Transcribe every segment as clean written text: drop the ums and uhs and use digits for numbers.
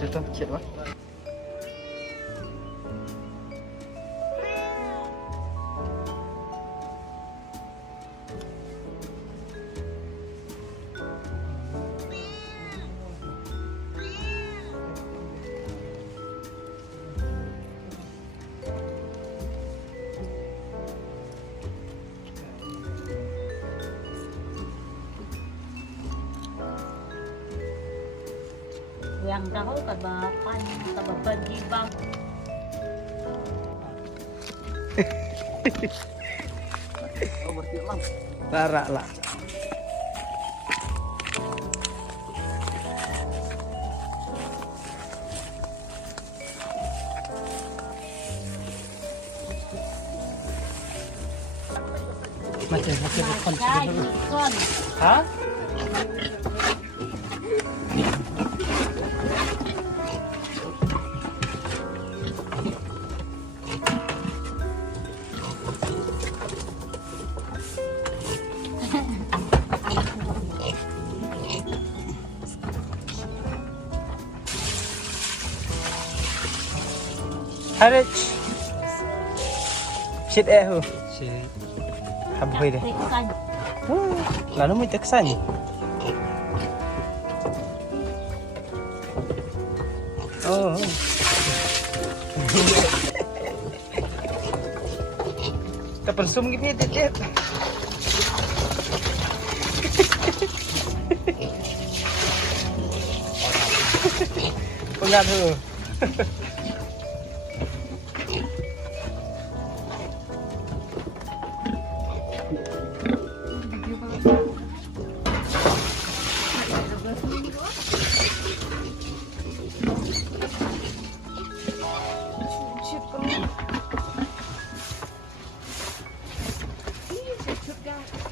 Chết không? Chết quá. Yang tahu kabapan di bang. Oh, berarti lang. Lara lah. Macam kon. Kon. Hah? Harich. Shit hu. Shit. Haboi deh. Teksan. Lalu may teksan. Oh. Kepersum gini titit. Pengat tu.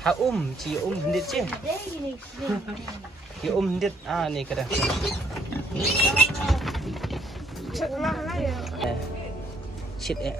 Ha ci dit je. Ya dit ni kada. Shit ya.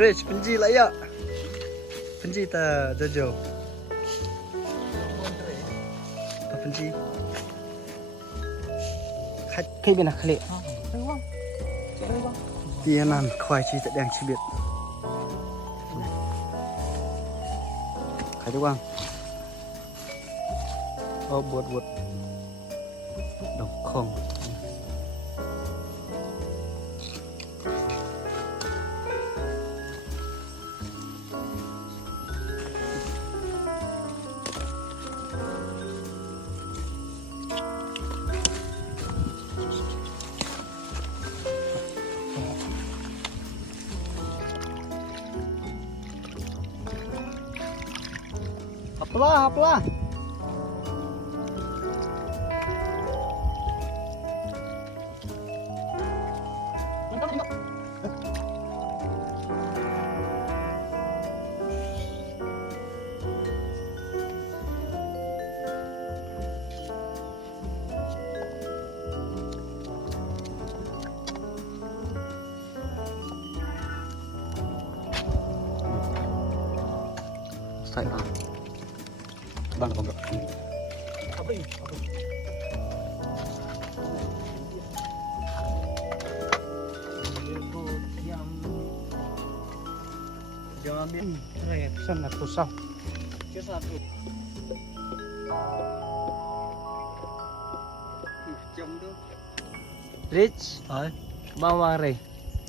Rich, penji lah ya. Penji ta Jojo. Penji. Khai bên nào khai lệ. Tia nan khoai chi tại đang chi biệt. Khai cho quang. Buat đồng không. Apalah. Sai ah. Bang bang. Apa ini? Jangan ambil. Pesan aku sah. Satu. Jom tu. Rich. Hai. Bang re.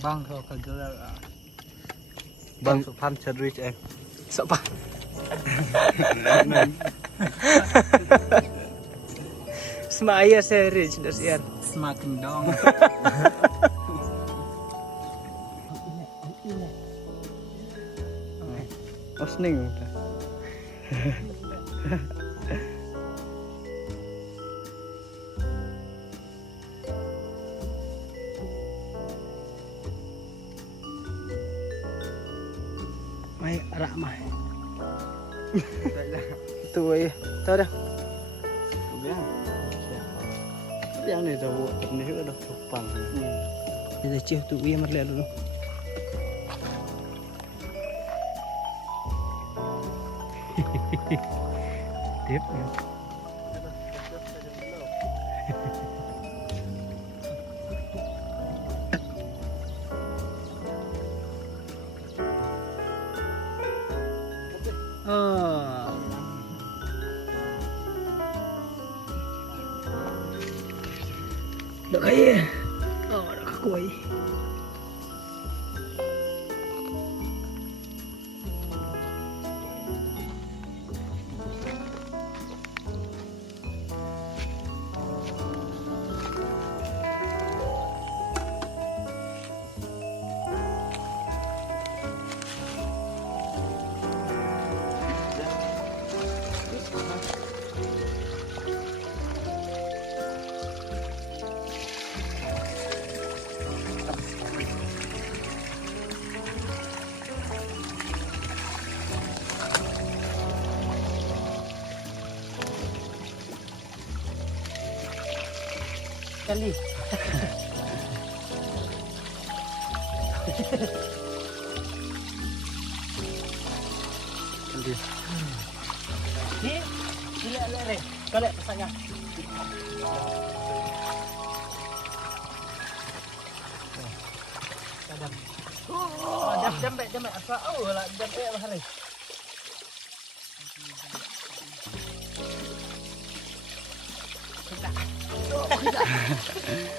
Bang kau kagak. Bang Supan Rich Sopan. Semaya saya Rich das iar. Semakin dong. Osning udah. Mai arak mah. Tak dah. Tu ai. Tahu dah. Biar. Yang ni dah buat ni dah tupang. Kita cih tu ia marlihat dulu. Tip. Oh. Được cái được cái quỷ. Kali. Kali. Ni, sila lere. Kale pasangnya. Kadang. Oh, jam apa? Oh, lah jam bahari.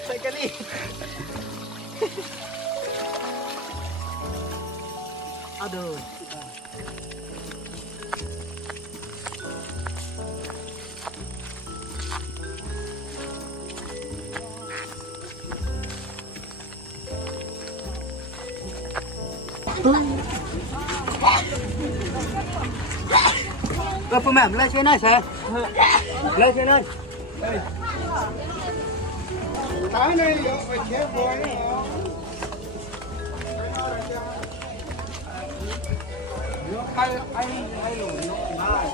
Sekali. Aduh. Apa ma'am? Lai trên này sao? Lai trên này. Cái này phải chế voi đấy. Ai lùn nó mai.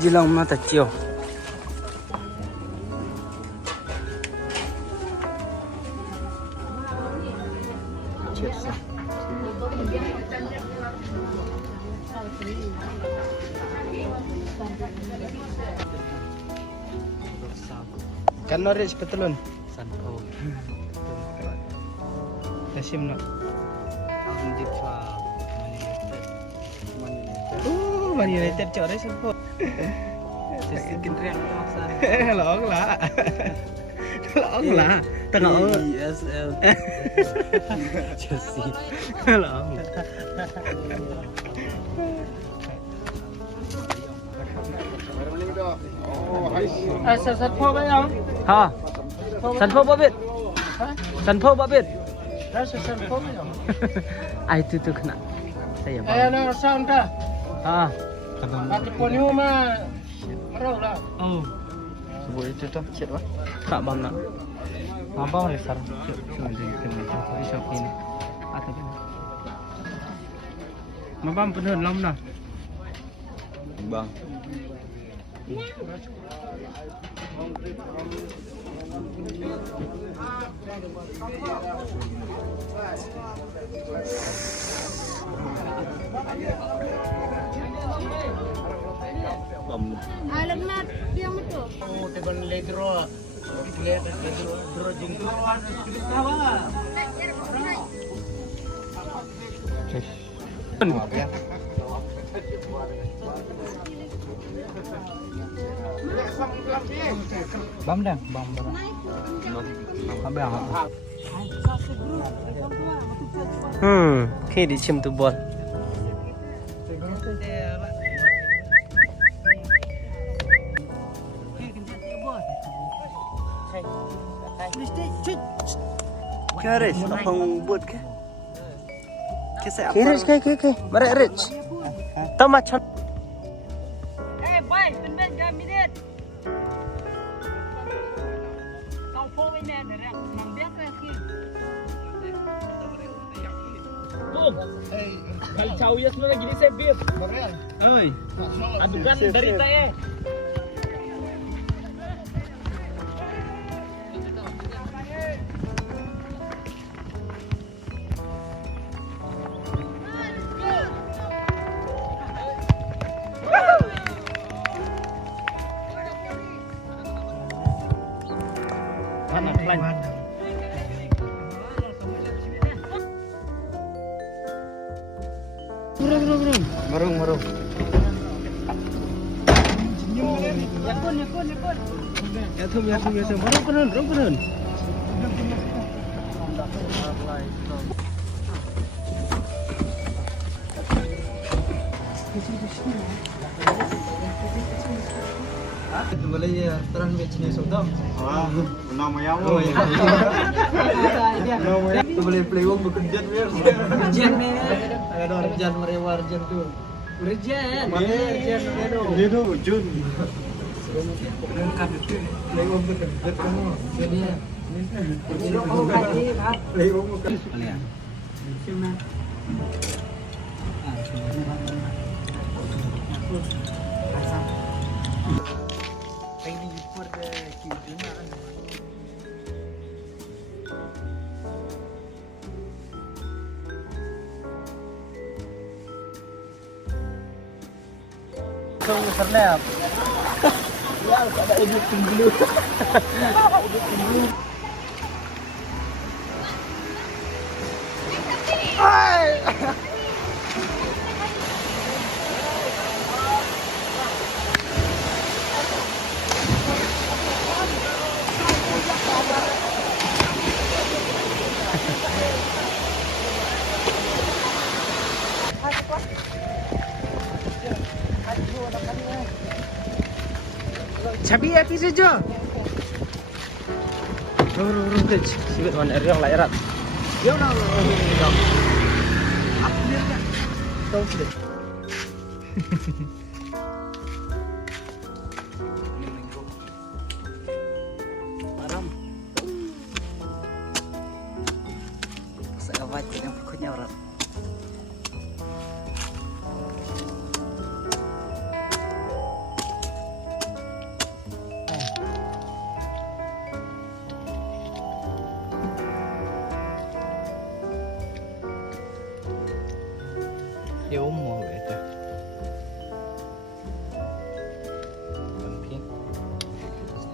Jilang mata ciao. Kan Norwich petulun. Sanko. Nasim nak. Ang dipa. Man United chọn đấy sân phô. Cái trend nó maksa. Lỏng lạ. Lỏng lạ. Tengok. ESL. Chelsea. Lỏng. Sân phô vậy không? Ha. Sân phô bao biết? Sân phô bao biết? Sân phô vậy không? Ai tu kena. Saya bang. Ayo na sound ka. Ha. Pati ponyo ma. Marau lah. Oh. Sebut itu tu chat wah. Tak bang nak. Apa ni sar? Cuma di shop ini. Atau ni. Mabam penuh lam nah. Bang. Alam na, biang mo to. Oh, teban ledro. Ledro jingko. Tawa. Bam dah, bam. Khi đi chim tu bol. Kaya Rich, apang buat ke? Kasi apa? Rich, kaya. Mari Rich. Tahu macam. Bung. Kali cawiyas mo na gini sebir. Oi. Adugan dari tae. Anak lain. Marung. Yakun. Marung kunun. Itu boleh ya, terang becnya sodam. Ah, nama yang Oh lo. iya. Itu boleh play uang bekerja biar. Rejan nih. Ada rejan merewar rejan tuh. Rejan. Mana Rejan itu. Dia tuh Jun. Play uang bekerja kamu. Jadi ya. Play uang bekerja. Kalian. Không thật đẹp. Ya, ada editing dulu. Editing dulu. Cabi api saja. Ru kecil. Sibet mana yang layaran. Yo na. Tahu sudah. Maram. Saya baca yang bukunya orang. Dia umur itu. Mungkin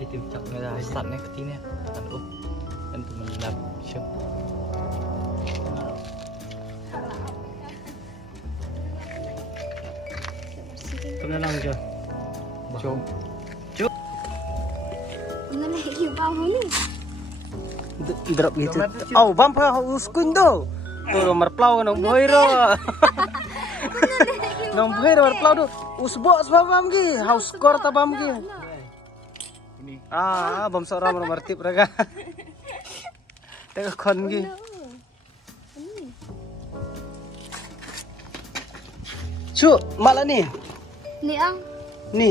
itu cak merah startnya ke sini kan dan tu menlap syuk. Pengenang je. Jom. Mana lagi bau ni? Drop gitu. Oh, bampa uskun tu. Tu nomor plau nong boiro. Nong boiro plau tu. Usbok sebab gi. House score ta bam gi. Bam seorang nomor tip raga. Tengok kon gi. Cu, malah ni. Ni ang. Ni.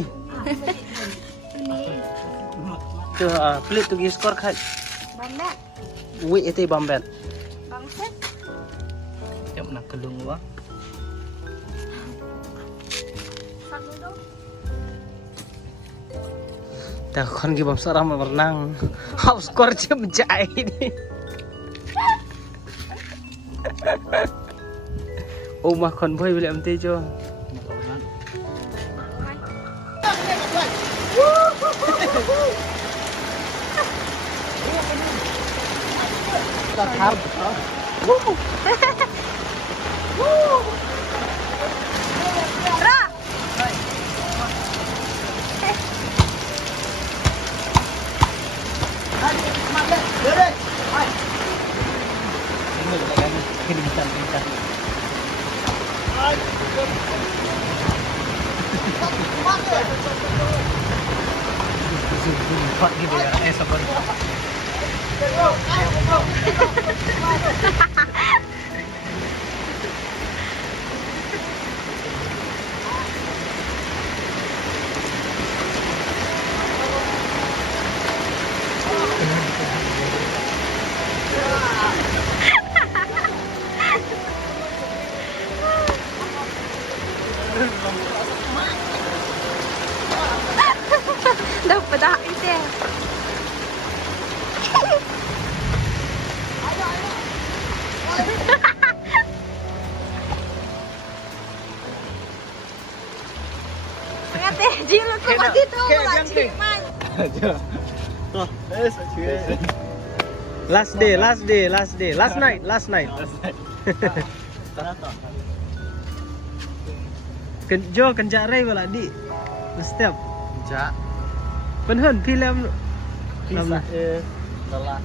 Ni. Tu pelit tu gi skor khat. Bambak. Wait itu bambet. Bangset. Jom nak kelung wa. Satu dong. Dah kon gi bam seorang berenang. House score jam jai ni. Umah kon boy boleh amte jo. Tahap. Pak gitu ya, sabar. gitu lah ciuman. Last day, last night. Jo kenjak ray wala di. Setiap. Ja. Penhen film. Bisa adalah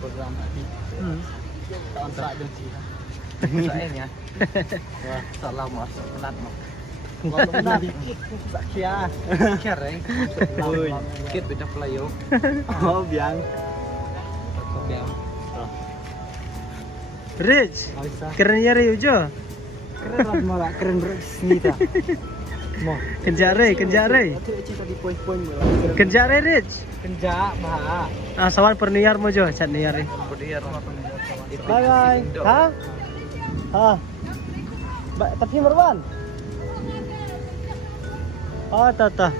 program tadi. Tahun terakhir sih. Sayangnya. Wah, salah mas, pelat mas. Walaupun dikit, tak kia. Kia reng. Oi, dikit beda pelayo. Oh, biang. Biang. Rich. Keren ya Ray Jo. Keren malah keren bersnita. Mau Kenjak ray. di poin-poin malah. Kenjak ray Rich. Kenjak bah. Sawan per New Year mo Jo, chat New Year. Kemudian Bye bye. Ha? Tapi Marwan. Oh, tata.